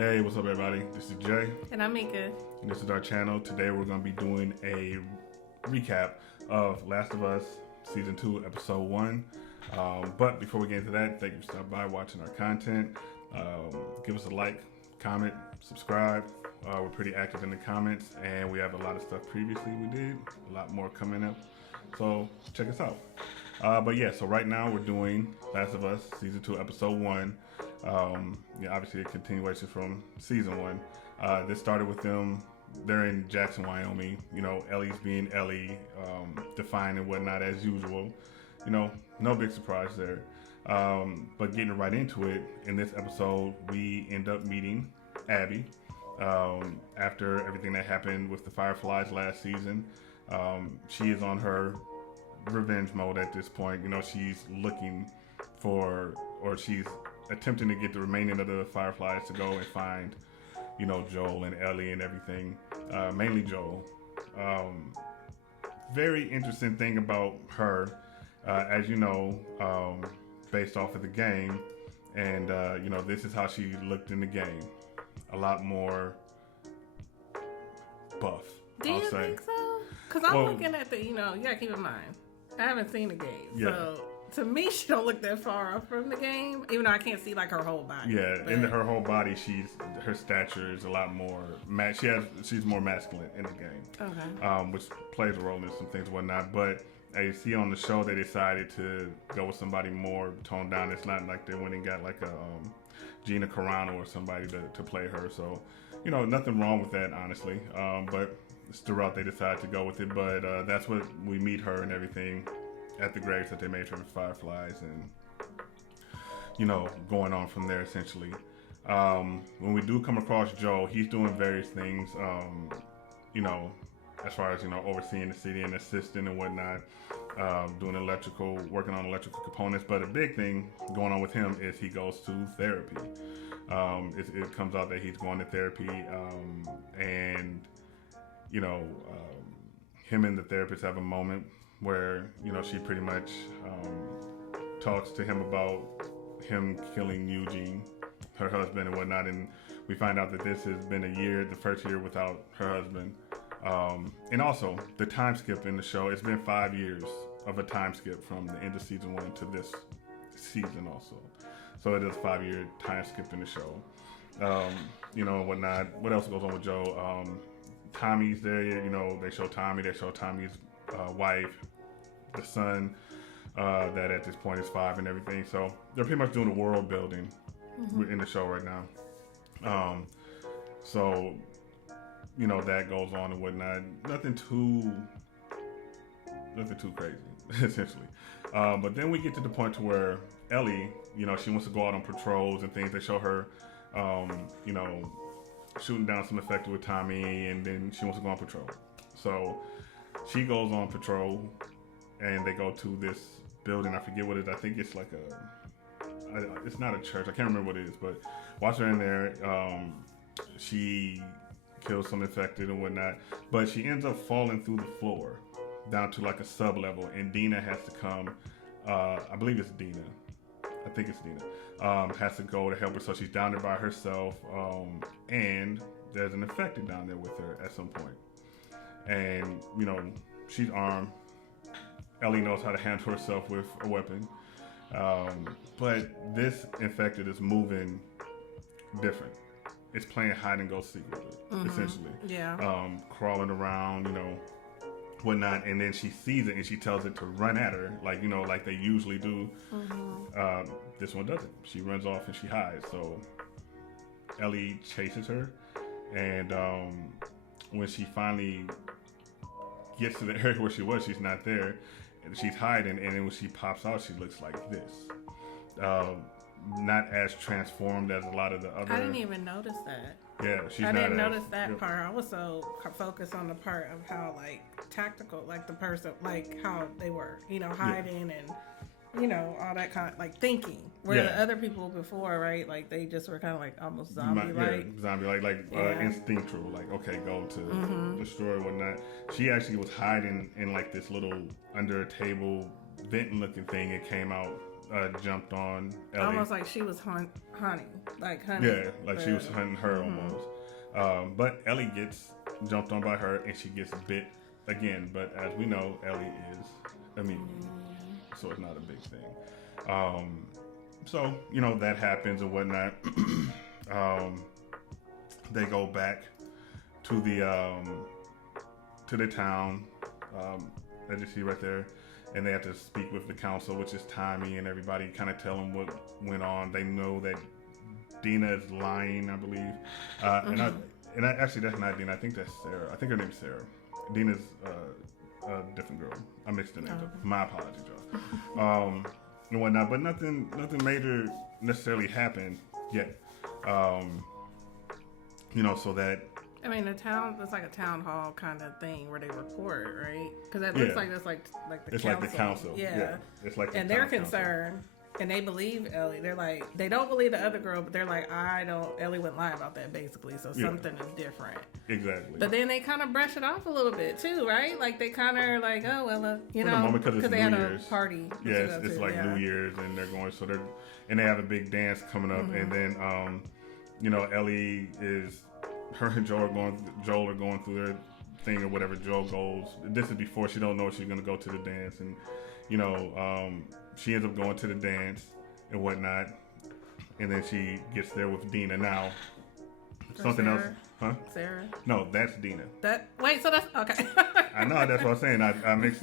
Hey, what's up everybody? This is Jey. And I'm Meka. And this is our channel. Today we're going to be doing a recap of Last of Us Season 2, Episode 1. But before we get into that, thank you for stopping by, watching our content. Give us a like, comment, subscribe. We're pretty active in the comments, and we have a lot of stuff previously we did. A lot more coming up. So check us out. But yeah, so right now we're doing Last of Us Season 2, Episode 1. Obviously a continuation from Season 1. This started with them, they're in Jackson, Wyoming. You know, Ellie's being Ellie, defined and whatnot as usual. You know, no big surprise there. But getting right into it, in this episode, we end up meeting Abby. After everything that happened with the Fireflies last season, she is on her revenge mode at this point. You know, she's looking for, or she's attempting to get the remaining of the Fireflies to go and find, you know, Joel and Ellie and everything. Mainly Joel. Very interesting thing about her, as you know, based off of the game, and you know, this is how she looked in the game. A lot more buff. Do you think so? Because I'm looking at the, you know, you gotta keep in mind, I haven't seen the game. Yeah. So to me, she don't look that far off from the game, even though I can't see like her whole body. Yeah, but in her whole body, her stature is a lot more. She's more masculine in the game. Okay. Which plays a role in some things and whatnot. But as you see on the show, they decided to go with somebody more toned down. It's not like they went and got like a Gina Carano or somebody to play her. So, you know, nothing wrong with that, honestly. But it's the route they decided to go with it. But that's what we meet her and everything at the graves that they made for the Fireflies, and you know, going on from there essentially. When we do come across Joel, he's doing various things, you know, as far as, you know, overseeing the city and assisting and whatnot, working on electrical components. But a big thing going on with him is he goes to therapy. It comes out that he's going to therapy, and you know, him and the therapist have a moment where, you know, she pretty much talks to him about him killing Eugene, her husband, and whatnot. And we find out that this has been the first year without her husband. And also, the time skip in the show, it's been 5 years of a time skip from the end of Season 1 to this season also. So it is a 5-year time skip in the show. You know, and whatnot. What else goes on with Joe? Tommy's there, you know, they show Tommy's wife, the son, that at this point is 5 and everything. So they're pretty much doing the world building in the show right now. So, you know, that goes on and whatnot. Nothing too crazy, essentially. But then we get to the point to where Ellie, you know, she wants to go out on patrols and things. They show her, you know, shooting down some effective with Tommy, and then she wants to go on patrol. So she goes on patrol, and they go to this building. I forget what it is. I think it's like it's not a church. I can't remember what it is, but watch her in there. She kills some infected and whatnot, but she ends up falling through the floor down to like a sub level, and Dina has to come. I believe it's Dina. I think it's Dina. Has to go to help her, so she's down there by herself, and there's an infected down there with her at some point. And, you know, she's armed. Ellie knows how to handle herself with a weapon. But this infected is moving different. It's playing hide and go seek with it, essentially. Yeah. Crawling around, you know, whatnot. And then she sees it and she tells it to run at her, like, you know, like they usually do. This one doesn't. She runs off and she hides. So Ellie chases her. And when she finally gets to the area where she was, she's not there, and she's hiding, and then when she pops out, she looks like this. Not as transformed as a lot of the other. I didn't even notice that. Yeah, I didn't notice that part. I was so focused on the part of how, like, tactical, like the person, like how they were, you know, hiding and, you know, all that kind of, like, thinking. Where the other people before, right, like, they just were kind of like almost zombie-like. Yeah, zombie-like, instinctual, like, okay, go to destroy or whatnot. She actually was hiding in, like, this little under a table vent-looking thing. It came out jumped on Ellie. Almost like she was honey. Yeah, like she was hunting her almost. But Ellie gets jumped on by her, and she gets bit again. But as we know, Ellie is immune, so it's not a big thing. So that happens and whatnot. They go back to the town, as you see right there, and they have to speak with the council, which is Tommy and everybody, kind of tell them what went on. They know that Dina is lying, I believe, and actually that's not Dina. I think that's Sarah. I think her name's Sarah. Dina's a different girl. I mixed the names up. My apologies, y'all. And whatnot, but nothing major necessarily happened yet. So that. I mean, it's like a town hall kind of thing where they report, right? Because that looks like that's like the it's council. Like the council. Yeah. It's like and they're concerned, and they believe Ellie. They're like, they don't believe the other girl, but they're like, Ellie wouldn't lie about that, basically. So something is different. Exactly. But then they kind of brush it off a little bit too, right? Like they kind of are like, oh well, because they had a party. Yeah, it's like New Year's, and they're going, and they have a big dance coming up, and then Ellie is. Her and Joel are going through their thing or whatever. Joel goes. This is before she don't know she's gonna go to the dance, and she ends up going to the dance and whatnot, and then she gets there with Dina. Now, something else, huh? Sarah? No, that's Dina. So that's okay. I know, that's what I'm saying. I mixed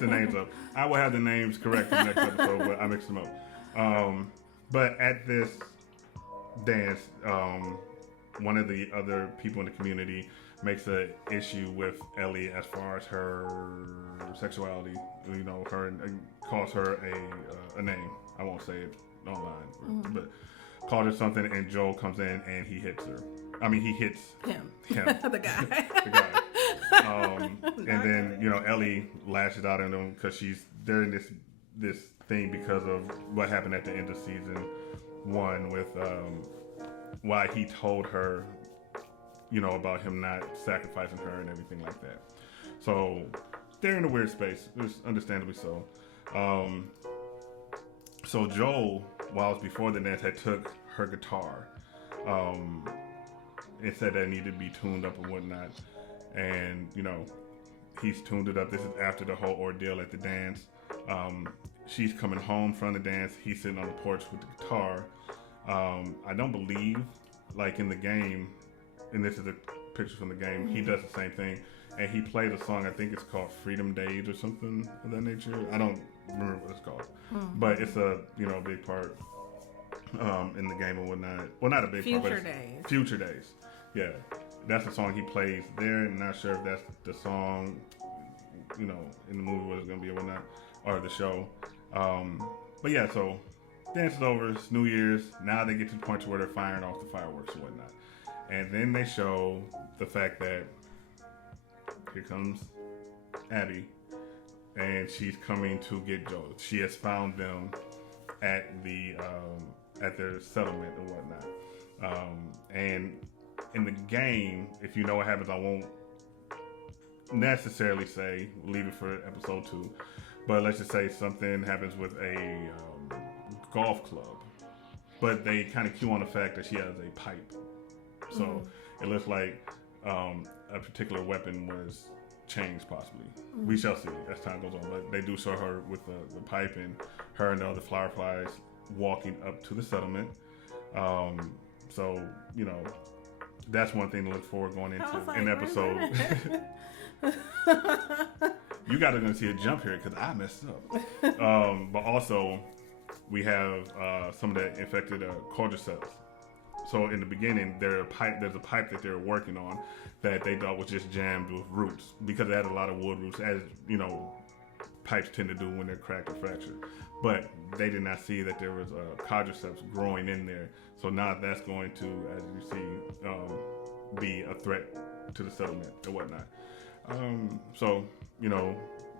the names up. I will have the names correct for the next episode, but I mixed them up. But at this dance, one of the other people in the community makes an issue with Ellie as far as her sexuality. Calls her a name. I won't say it online, but called her something. And Joel comes in and he hits her. I mean, he hits him. the guy. And then Ellie lashes out at him because they're in this thing because of what happened at the end of season 1 with. Why he told her, about him not sacrificing her and everything like that. So they're in a weird space, understandably so. So Joel, while it was before the dance, had took her guitar and said that it needed to be tuned up and whatnot. And, he's tuned it up. This is after the whole ordeal at the dance. She's coming home from the dance. He's sitting on the porch with the guitar. I don't believe, like in the game, and this is a picture from the game, he does the same thing, and he played a song, I think it's called Freedom Days or something of that nature. I don't remember what it's called, but it's a big part in the game and whatnot. Well, not a big part, but Future Days. Yeah, that's the song he plays there, and not sure if that's the song, in the movie what it's going to be or whatnot, or the show. But yeah, so dance is over, it's New Year's. Now they get to the point where they're firing off the fireworks and whatnot. And then they show the fact that here comes Abby, and she's coming to get Joel. She has found them at their settlement and whatnot. And in the game, if you know what happens, I won't necessarily say, leave it for episode 2, but let's just say something happens with a golf club, but they kind of cue on the fact that she has a pipe, so it looks like a particular weapon was changed possibly. We shall see as time goes on, but they do show her with the pipe, and her and the other fireflies walking up to the settlement. So that's one thing to look forward going into an episode. You guys are going to see a jump here because I messed up. But also, we have some of the infected cordyceps. So in the beginning, there's a pipe that they're working on that they thought was just jammed with roots because it had a lot of wood roots, as pipes tend to do when they're cracked or fractured. But they did not see that there was cordyceps growing in there. So now that's going to, as you see, be a threat to the settlement and whatnot. So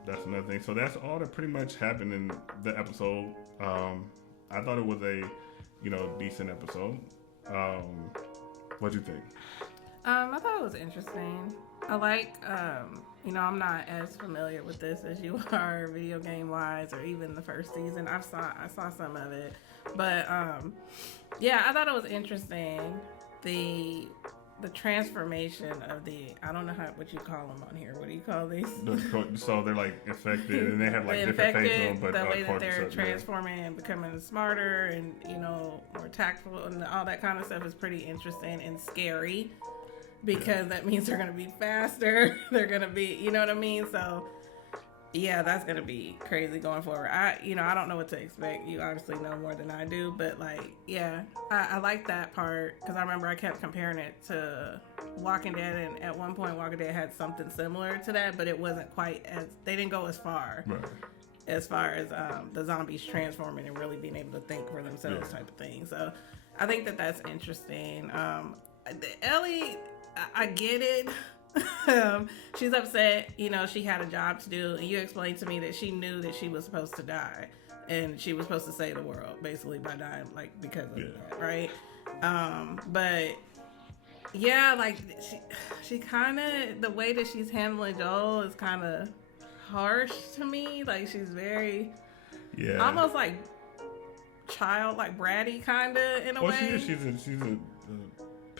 that's another thing. So that's all that pretty much happened in the episode. I thought it was a decent episode. What'd you think? I thought it was interesting. I like I'm not as familiar with this as you are, video game wise, or even the first season. I saw some of it, but I thought it was interesting. The transformation of I don't know what you call them on here. What do you call these? So they're like infected, and they have like different faces on, but the way that they're transforming and becoming smarter and more tactful and all that kind of stuff is pretty interesting and scary, because that means they're gonna be faster. They're gonna be, you know what I mean? So yeah, that's gonna be crazy going forward. I don't know what to expect. You obviously know more than I do, but I like that part, because I remember I kept comparing it to Walking Dead, and at one point Walking Dead had something similar to that, but it wasn't quite as, they didn't go as far. Right. As far as the zombies transforming and really being able to think for themselves, type of thing. So I think that's interesting. Ellie, I get it. She's upset, she had a job to do, and you explained to me that she knew that she was supposed to die, and she was supposed to save the world basically by dying, because of that, right? But yeah, she kind of, the way that she's handling Joel is kind of harsh to me. She's very almost like child, bratty kind of, in a way. She's a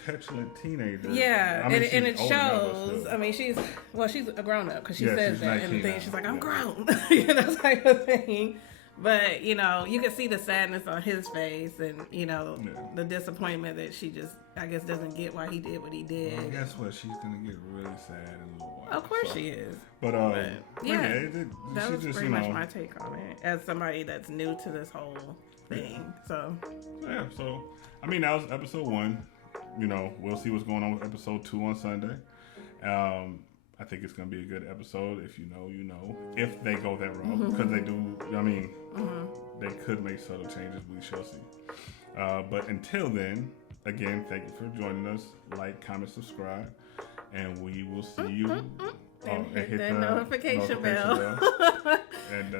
petulant teenager. Yeah, and it shows. I mean, she's a grown up, because she says that in the thing. She's like, I'm grown, type of thing. But you can see the sadness on his face, and the disappointment that she just, I guess, doesn't get why he did what he did. Well, guess what? She's gonna get really sad in a little while. Of course she is. But that was pretty much my take on it, as somebody that's new to this whole thing. So I mean, that was episode 1. We'll see what's going on with episode 2 on Sunday. I think it's going to be a good episode. If you know. If they go that route. Because they do, they could make subtle changes. We shall see. But until then, again, thank you for joining us. Like, comment, subscribe. And we will see you. And hit that notification bell. And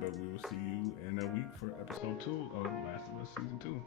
but we will see you in a week for episode 2 of Last of Us Season 2.